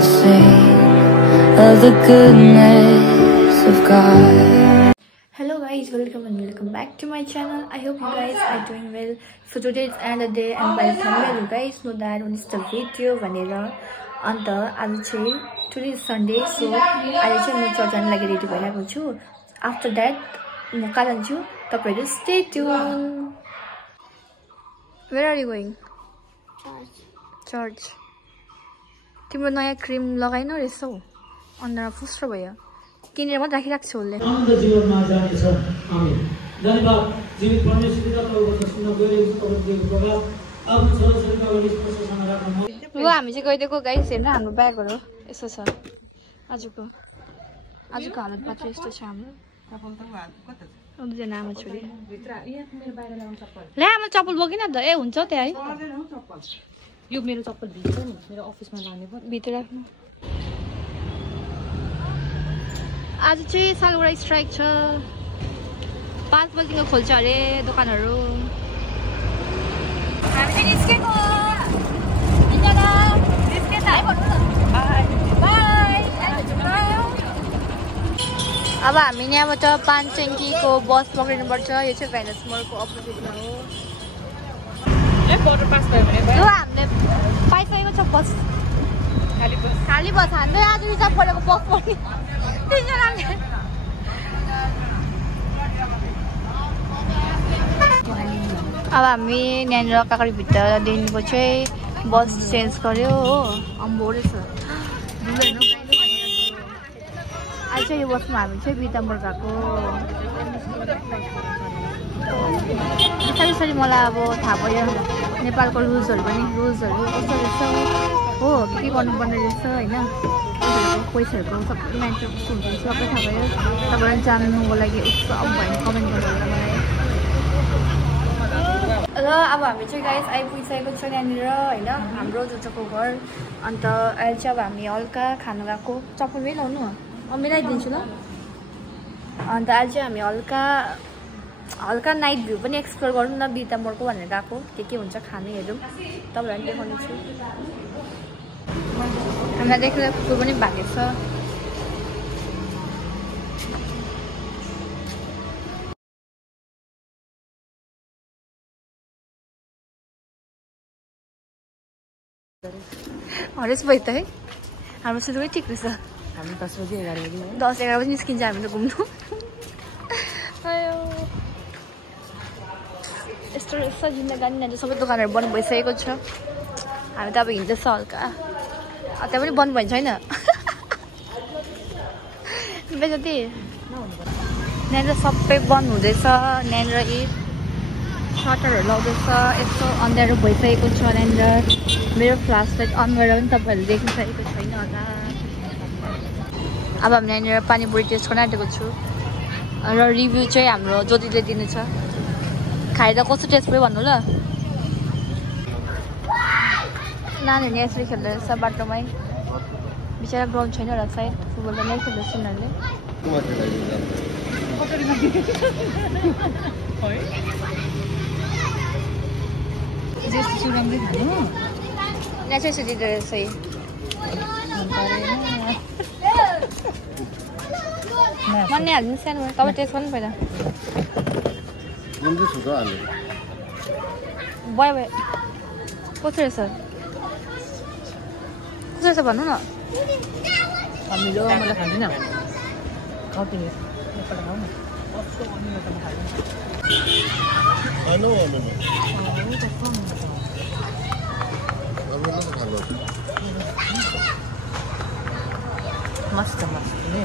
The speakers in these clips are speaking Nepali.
sing of the goodness of God. Hello guys, welcome and welcome back to my channel. I hope you guys are doing well. So today is another day and by the thumbnail you guys know that when it's the video vanilla on the today is Sunday, so I will church and like ready to after that stay tuned. Where are you going? Church. तिम्रो नयाँ क्रीम लगाइन रहेछ हौ अनुहार फुस्रो भयो किनेर मात्र राखिराख्छ उसले आनन्द जीवनमा जानेछ आमेन धन्यवाद जीवित परमेश्वरका प्रभुको सुन्न गइरहेको छ तपाईको प्रभाव आफ्नो छोराछोरीका अगाडि स्पर्शसँग राख्नु ल हामी चाहिँ गइदिएको गाइस हेर्न हाम्रो ब्यागहरु यसो छ आजको हालत मात्र यस्तो छ हाम्रो जना आमा छोरी भित्र यहाँ मेरो बाहिर लगाउन चप्पल ल आमा चप्पल बोकिन त ए हुन्छ त्यहाँ है यो मेरो चप्पल भित्र नि मेरो अफिसमा लाने पनि भित्र राख्नु आज चाहिँ सालुरा स्ट्राइक छ 5 बजेको खोल्छ अरे दोकानहरु हामी चाहिँ निस्केको इन्जना निस्के त है भन्नु न बाइ अब हामी यहाँबाट पानचेङ्कीको बस पक्रिनुपर्छ यो चाहिँ भेनस मोलको अपोजिटमा हो ल हामीले पाइसकेको छ बस खाली बस हामीले आज रिजर्भ गरेको बस पनि तिनजनाले अब हामी यहाँनिर काँक्रीभित्रदेखिको चाहिँ बस चेन्ज गर्यो हो अम्बो रहेछ आज चाहिँ यो बसमा हामी चाहिँ बिताम्बर गएको बिस्तारै मलाई अब थाहा भयो नेपालको रुल्सहरू कस्तो रहेछ हो के गर्नुपर्ने रहेछ होइन पैसाहरूको सबै म्याटर कस्तो हुन्छ सबै थाहा भयो तपाईँलाई जान्नुको लागि उत्सव भयो कमेन्ट गर्नु मलाई र अब हामी चाहिँ गाइस आइपुगिसकेको छ यहाँनिर होइन हाम्रो जोजोको घर अन्त अहिले चाहिँ अब हामी हल्का खानु गएको चप्पलमै लाउनु मिलाइदिन्छु ल अन्त अहिले चाहिँ हामी हल्का नाइट भ्यू पनि एक्सप्लोर गरौँ न बितामोडको भनेर गएको के हुन्छ खाने हेरौँ तपाईँलाई पनि देखाउने छु हामीलाई देखेर कुकुर पनि भागेको छ हरेस भयो त है हाम्रो सुरुमै ठिक रहेछ हामी 10 बजे 11 बजे निस्किन्छ हामी त घुम्नु यस्तो रहेछ जिन्दगानी यहाँ सबै दोकानहरू बन्द भइसकेको छ हामी त अब हिँड्दैछ हल्का त्यहाँ पनि बन्द भइन्छ होइन जति यहाँनिर सबै बन्द हुँदैछ यहाँनिर सटरहरू लाउँदैछ यस्तो अँध्यारो भइसकेको छ यहाँनिर मेरो फ्ल्यास लाइट अन गरेर पनि तपाईँहरूले देख्नु सकेको छैन होला अब हामी यहाँनिर पानीपुरी टेस्ट गर्न आँटेको छु र रिभ्यू चाहिँ हाम्रो ज्योतिले दिनेछ खाएर कस्तो टेस्ट भयो भन्नु ल नानीहरूले यसरी खेल्दो रहेछ बाटोमै बिचरा ग्राउन्ड छैन होला सायद फुटबल त नै खेल्दैछ उनीहरूले यहाँ चाहिँ यसो दिँदो रहेछ मन नै हाल्नु सानो तपाईँ टेस्ट गर्नु पहिला भयो कस्तो रहेछ भन्नु न हामीले मलाई खाँदैन मस्त नि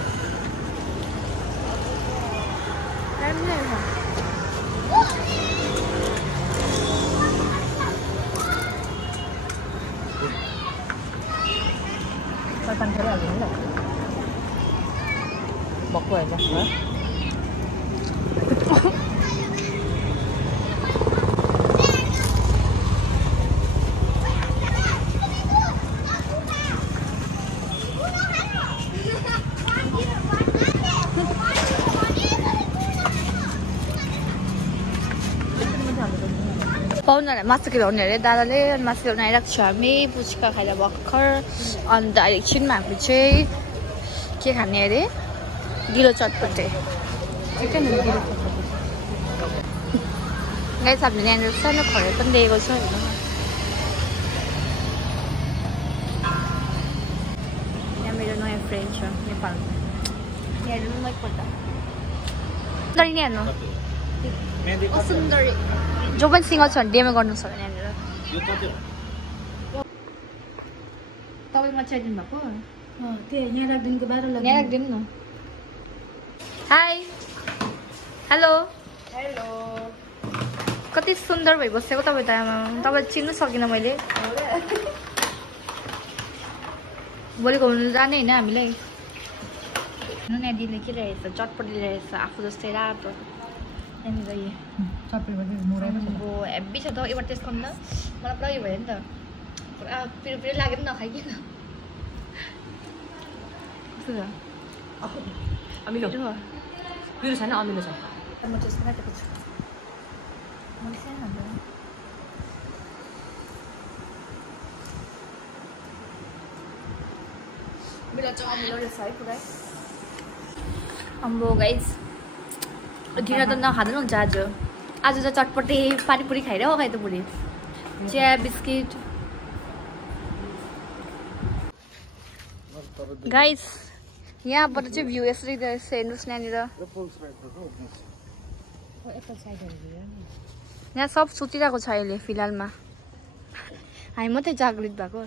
먹고 해봐. पाहुनालाई मासु खिलाउने अरे दादाले अनि मासु खिलाउन आइरहेको छ हामी पुच्का खाएर भर्खर अन्त एकछिनमा हामी चाहिँ के खाने अरे गिलो चटपटे गाइस हामीले यहाँनिर सानो खरेर पनि दिएको छ होइन यहाँ मेरो नयाँ फ्रेन्ड छ नेपालमा हेर्नु न एकपल्ट सुन्दरी नै हेर्नु सुन्दरी जो पनि सिङ्गल छ भने डेमा गर्नु छ भने यहाँनिर तपाईँ मात्रै आइदिनु भएको यहाँ राखिदिनुको 12 लाग्यो यहाँ राखिदिनु न हाई हेलो हेलो कति सुन्दर भइ बसेको तपाईँ त आमा तपाईँ चिन्नु सकिनँ मैले भोलि घुम्नु जाने होइन हामीलाई हेर्नु न दिदीले के ल्याएछ चटपटी ल्याएछ आफू जस्तै रातो यहाँनिर हेब्बी छ त एउटा टेस्ट गर्नु त मलाई पुरा उयो भयो नि त पुरा पिरो पिरो लाग्यो नि नखाइकन कस्तो छ अमिलो पिरो छैन अमिलो छ म टेस्ट गरेको छु अम्बो गाइज डिनर त नखाँदा पनि हुन्छ आज आज त चटपटे पानीपुरी खाएर हो खाइ त पुरी चिया बिस्किट गाइज यहाँबाट चाहिँ भ्यू यसरी हेर्नुहोस् यहाँनिर यहाँ सब सुतिरहेको छ अहिले फिलहालमा हामी मात्रै जागृत भएको